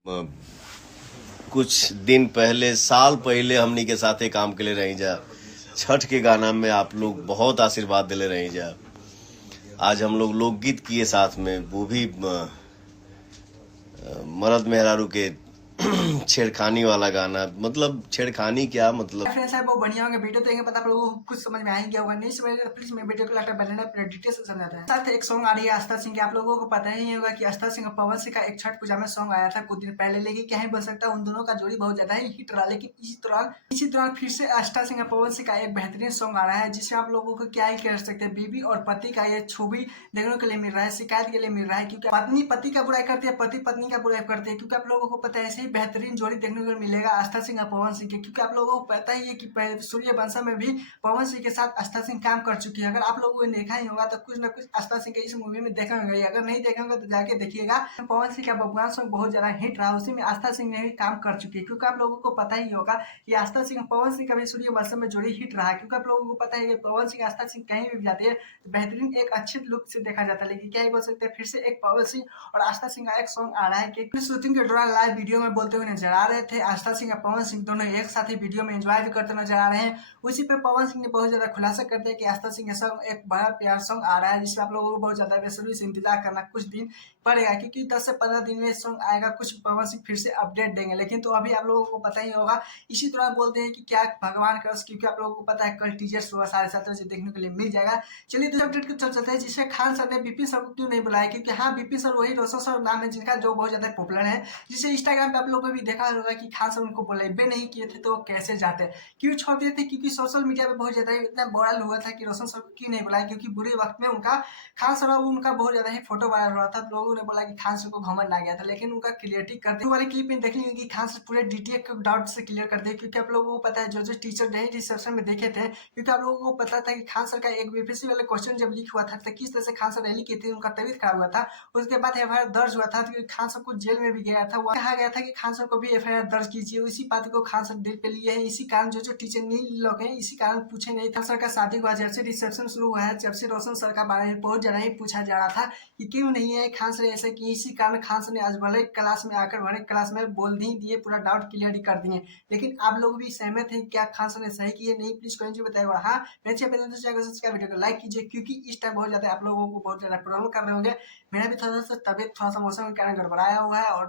अ, कुछ दिन पहले साल पहले हमनी के साथे काम के लिए रही जा। छठ के गाना में आप लोग बहुत आशीर्वाद दिले रही जा। आज हम लोग लोकगीत किए साथ में, वो भी मर्द मेहरारू के छेड़खानी वाला गाना। मतलब छेड़खानी क्या मतलब। फ्रेंड्स है वो बढ़िया होंगे। वीडियो देखेंगे पता आप लोगों को कुछ समझ में आएंगे होगा, नहीं समझ तो प्लीज मैं वीडियो को लाकर बनाना पूरा डिटेल से समझाता है। साथ एक सॉन्ग आ रही है आस्था सिंह की। आप लोगों को पता ही होगा कि आस्था सिंह और पवन सिंह का एक छठ पूजा में सॉन्ग आया था कुछ दिन पहले, लेकिन क्या ही बोल सकता है, उन दोनों का जोड़ी बहुत ज्यादा ही हिट रहा। लेकिन इसी दौरान फिर से आस्था सिंह और पवन सिंह का एक बेहतरीन सॉन्ग आ रहा है, जिससे आप लोगों को क्या ही कह सकते हैं, बीवी और पति का ये छवि देखने के लिए मिल रहा है, शिकायत के लिए मिल रहा है। क्योंकि पत्नी पति का बुराई करती है, पति पत्नी का बुराई करते हैं। क्योंकि आप लोगों को पता है ऐसे ही बेहतरीन जोड़ी देखने को मिलेगा आस्था सिंह और पवन सिंह के। क्योंकि आप लोगों को पता ही है कि सूर्यवंशम में भी पवन सिंह के साथ आस्था सिंह काम कर चुकी है। अगर आप लोगों ने देखा ही होगा तो कुछ ना कुछ आस्था सिंह के इस मूवी में देखा होगा, अगर नहीं देखा होगा तो जाके देखिएगा। पवन सिंह का बबुआन सॉन्ग बहुत ज्यादा हिट रहा, उसी में आस्था सिंह ने भी काम कर चुकी है। क्योंकि आप लोगों को पता ही होगा कि आस्था सिंह पवन सिंह का भी सूर्यवंशम में जोड़ी हिट रहा है। क्योंकि आप लोगों को पता है कि पवन सिंह आस्था सिंह कहीं भी जाती है तो बेहतरीन एक अच्छे लुक से देखा जाता है। लेकिन क्या ही बोल सकते हैं, फिर से एक पवन सिंह और आस्था सिंह का एक सॉन्ग आ रहा है कि शूटिंग के दौरान लाइव वीडियो में बोलते हुए नजर आ रहे थे। आस्था सिंह और पवन सिंह दोनों एक साथ ही वीडियो में एंजॉय भी करते नजर आ रहे हैं। उसी पे पवन सिंह ने बहुत ज्यादा खुलासा कर दिया कि आस्था सिंह का सॉन्ग एक बड़ा प्यार सॉन्ग आ रहा है, जिसमें आप लोगों को बहुत ज्यादा बेसब्री से इंतजार करना कुछ दिन पड़ेगा। क्योंकि 10 से 15 दिन में सॉन्ग आएगा, कुछ पवन सिंह फिर से अपडेट देंगे। लेकिन तो अभी आप लोगों को पता ही होगा, इसी तरह बोलते हैं कि क्या भगवान का रस। क्योंकि आप लोगों को पता है कल टीजर सुबह 7:30 बजे देखने के लिए मिल जाएगा। चलिए दूसरे अपडेट को चलते हैं, जिससे खान सर ने बीपी सर को क्यों नहीं बुलाया। क्योंकि हाँ, बीपी सर वही रोशन सर नाम है जिनका जो बहुत ज्यादा पॉपुलर है, जिसे इंस्टाग्राम पे आप लोगों को भी देखा होगा कि खान सर उनको बुलाइबे नहीं किए थे तो वो कैसे जाते, क्यों छोड़ दिए थे। क्योंकि सोशल मीडिया पे बहुत ज्यादा इतना वायरल हुआ था कि रोशन सर को क्यों नहीं बुलाया। क्योंकि बुरे वक्त में उनका खान सर उनका बहुत ज्यादा ही फोटो वायरल हुआ था, तो लोगों ने बोला कि खान सर को घमंड आ गया था। लेकिन उनका क्लियरिटी करते वाले क्लिप में देख लीजिए कि खान सर पूरे डिटेल को डाउट से क्लियर करते हैं। क्योंकि आप लोगों को पता है जो टीचर ने रिसेप्शन में देखे थे, क्योंकि आप लोगों को पता था कि खान सर का एक बीपीएससी वाला क्वेश्चन जब लीक हुआ था तो किस तरह से खान सर रैली की थी, उनका तबीयत खराब हुआ था। उसके बाद एफआईआर दर्ज हुआ था, तो खान सर को जेल में भी गया था। वहाँ कहा गया था कि खान सर को भी एफआईआर दर्ज कीजिए। इसी बात को खान सर दिल पे लिए हैं। इसी कारण जो टीचर नहीं लोग हैं, इसी कारण पूछे नहीं। खान सर का शादी हुआ, जब से रिसेप्शन शुरू हुआ है, जब से रोशन सर का बारे में बहुत ज्यादा ही पूछा जा रहा था कि क्यों नहीं है खान सर ऐसे की। इसी कारण खान सर ने आज भले क्लास में आकर भले क्लास में बोल ही दिए, पूरा डाउट क्लियर ही कर दिए। लेकिन आप लोग भी सहमत हैं क्या खान सर ने सही किया नहीं, प्लीज कमेंट में बताइएगा। हाँ, मैं वीडियो को लाइक कीजिए, क्योंकि इस टाइम बहुत ज्यादा आप लोगों को बहुत ज्यादा प्रॉब्लम कर रहे होंगे। मेरा भी थोड़ा सा तबियत थोड़ा सा मौसम के कारण गड़बड़ाया हुआ है और